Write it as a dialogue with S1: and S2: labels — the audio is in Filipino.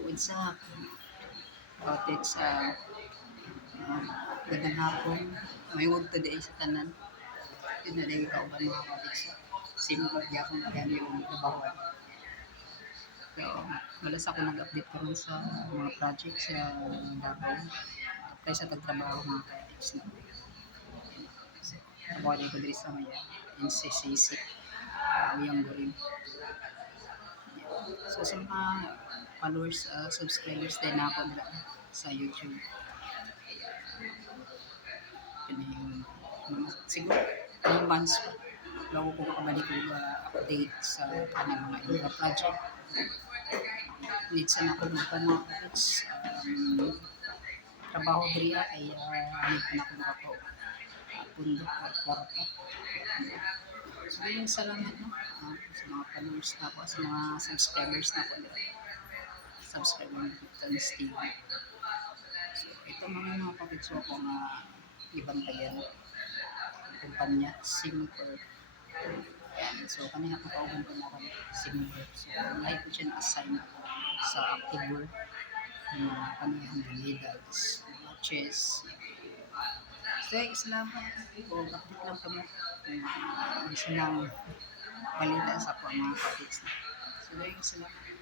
S1: what's up? Cottage sa uh, gandang hapon. May wood today sa tanan. Yun na rin ikaw ba mga cottage sa simple di akong kaya yung trabahoan. So, malas ako nag-update ko rin sa mga project sa Davao. Apply sa tagtrabaho mga cottage na. Trabaho din ko dito sa Maya. NCCC. Awiyang Gorim. So sa mga followers, uh, subscribers din ako nila sa YouTube. Yung mga, siguro, ilang months pa. Bago ko makabalik ko uh, update sa kanang mga infra project. Need sana ako magpanakos. Um, trabaho diriya ay uh, need ko na ako makapo. Uh, pundo at kwarta. So, yun, salamat no? Ah, sa mga followers na ako, sa mga subscribers na ako. Subscribe mo na Tons TV. So, ito mga mga kapitso ko na ibantayan. Ang kumpanya, Simper. Ayan. So, kanina ko pauban ko na ako Simper. So, lahat ko siya na-assign sa active work. Yung mga kanihang medals, matches, So, salamat. O, bakit lang kami kung uh, gusto nang balita sa po ang mga topics na. So, salamat.